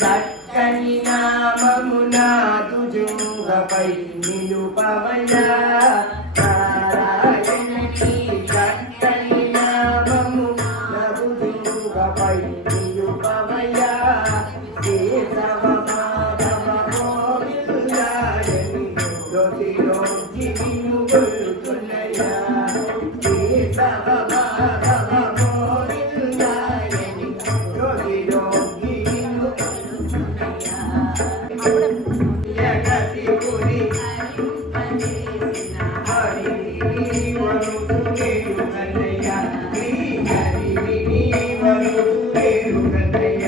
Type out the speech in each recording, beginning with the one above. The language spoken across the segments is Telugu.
చక్కని నామమునా తుజుంగపై నిలుపవయా నారాయణని చక్కని నామము నగుజుంగపై నిలుపవయా కేశవ మాధవ గోవిందాయని రోజి నిన్ను కొలుతున్నయా కేశవ మాధవ గోవిందాయని రోజి నిన్ను కొలుతున్నయా జగతిపురి హరి వరుణుడు కన్నయ్య హరి వరుణుడు కన్నయ్య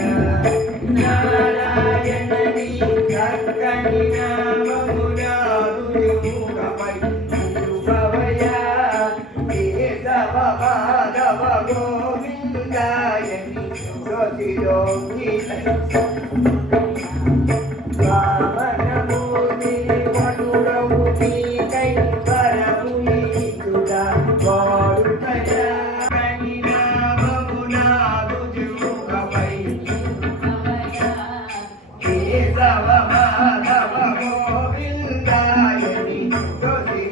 నారాయణని చక్కని నామమునా తుజుంగపై నిలుపవయా కేశవ మాధవ గోవిందాయని రోజి వామనమూర్తి వటుడవు నీకై వరము నీచుడా వాడుకయా కని నామమునా తుజుంగపై కేశవ మాధవ గోవిందాయని రోజి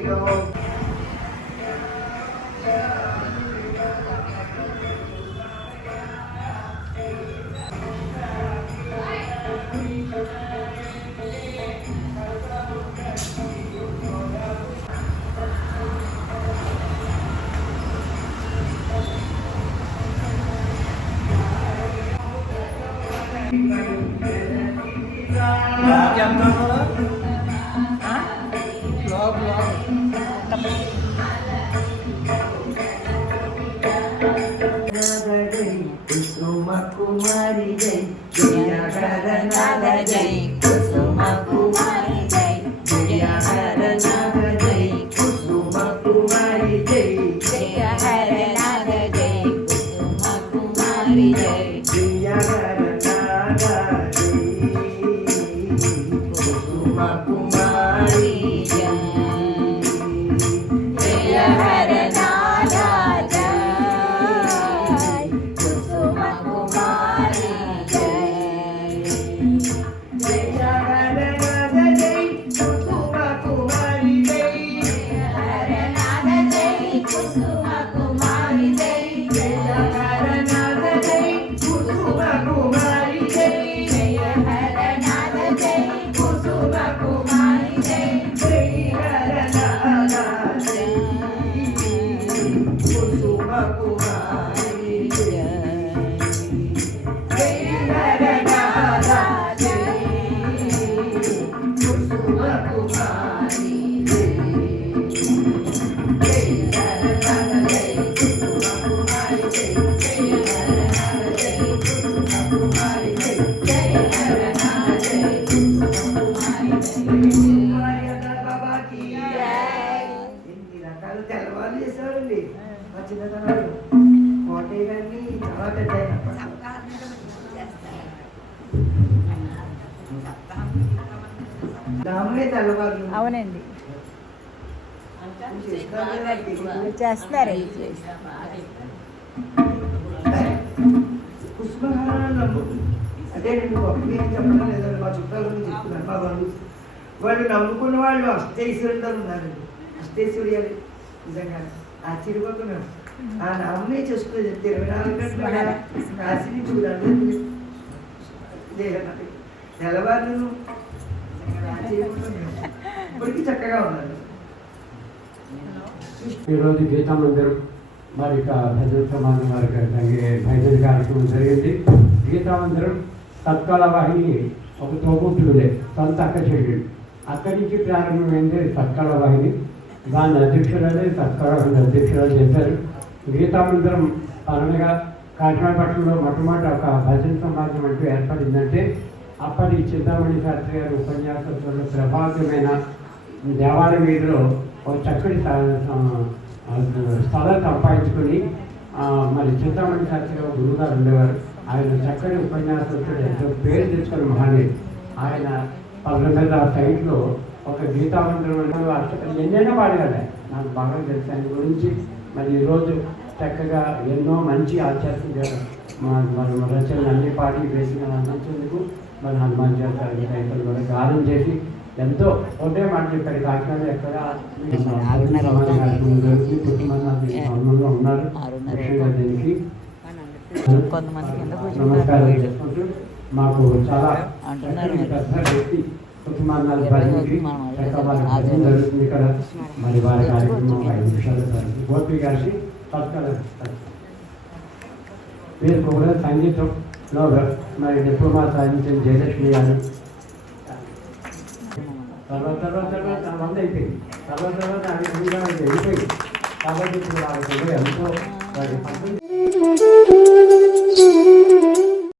కుసుమ కుమారి జై జయ హర నాద జై కుసుమ కుమారి జై జయ హర నాద జై కుసుమ కుమారి జై జయ హర నాద జై కుసుమ కుమారి జై జయ హర నాద జై కుసుమ కుమారి జై జయ హర నాద జై కుసుమ కుమారి జై జయ హర నాద జై కుసుమ కుమారి జై హర నాద జై కుసుమ కుమారి జై జయ హర నాద జై కుసుమ కుమారి జై జయ హర నాద జై కుసుమ కుమారి జై జై హర నాద జై కుసుమ కుమారి జై జై హర నాద జై కుసుమ కుమారి జై జై హర నాద జై కుసుమ కుమారి జై జై హర నాద జై కుసుమ కుమారి జై జై హర నాద జై కుసుమ కుమారి జై బాబా కి ఎన్ని రకాల తెల్లవారు చేసేవారండి మా చిన్నతనాలు కోటయ్య గారిని చాలా పెద్ద ఆయన. రాముడే తెల్లవారు అవునండి చేస్తున్నారు పుష్పహారాలు అదే నేను గొప్పగా ఏం చెప్పడం లేదండి మా చుట్టాల గురించి చెప్తున్నాను మా వాళ్ళు వాళ్ళు నమ్ముకున్న వాళ్ళు అష్టైశ్వర్యులు ఉన్నారండి అష్టైశ్వర్యాలు నిజంగా ఆశ్చర్యపోతున్నాం ఆ నామనే చేసుకుని 24 గంటలు కాశీని చూడాలి తెల్లవారు ఆశ్చర్యపోతున్నాం ఇప్పటికీ చక్కగా ఉన్నారు. ఈరోజు గీతా మందిరం మరి భజన సమాజం వారికి భజన కార్యక్రమం జరిగింది. గీతా మందిరం తత్కాల వాహిని ఒక తోబుట్టులే సొంత అక్క చెల్లి అక్కడి నుంచి ప్రారంభమైంది తత్కాల వాహిని. దాని అధ్యక్షురాలే తత్కాల అధ్యక్షురాలు చేశారు. గీతా మందిరం పరంగా కాకినాడపట్నంలో మొట్టమొదటి ఒక భజన సమాజం అంటూ ఏర్పడిందంటే అప్పటి చింతామణి శాస్త్రి గారి ఉపన్యాసంలో ప్రభావితమైన దేవాలయం వీధిలో ఒక చక్కటి స్థలం సంపాదించుకొని మరి చింతామణి శాస్త్రి గారు గురువుగారు ఉండేవారు. ఆయన చక్కటి ఉపన్యాసంతో ఎంతో పేరు తెచ్చుకున్న మహానీయుడు. ఆయన పనుల మీద ఆ సైట్లో ఒక గీతామంత్రం ఎన్నైనా పాడగలే నాకు బాగా తెలుసు ఆయన గురించి. మరి ఈరోజు చక్కగా ఎన్నో మంచి ఆధ్యాత్మిక రచనలు అన్ని పాటి వేసిన అందించేందుకు మన హనుమాన్ చేస్తారు రైతులు కూడా గానం చేసి ఎంతో ఒకటే మాట చెప్పారు కాకినాడ ఎక్కడ సంబంధంలో ఉన్నారు ముఖ్యంగా దీనికి కొంతమంది కింద నమస్కారం కూర్చుంటారు చేసుకుంటూ మాకు చాలా అంటున్నారు పెద్ద వ్యక్తి కుటుంబాన్ని భరించి జరుగుతుంది ఇక్కడ మరి వారి కార్యక్రమం 5 నిమిషాలు గోపి గారికి సత్కారం మీరు కూడా సంగీతంలో మరి డిప్లొమా సాధించిన జయలక్ష్మి గారు తర్వాత వంద అయిపోయింది తర్వాత ఆమె వెళ్ళిపోయింది కాబట్టి ఇప్పుడు వాళ్ళకి ఎంతో వారి పక్కన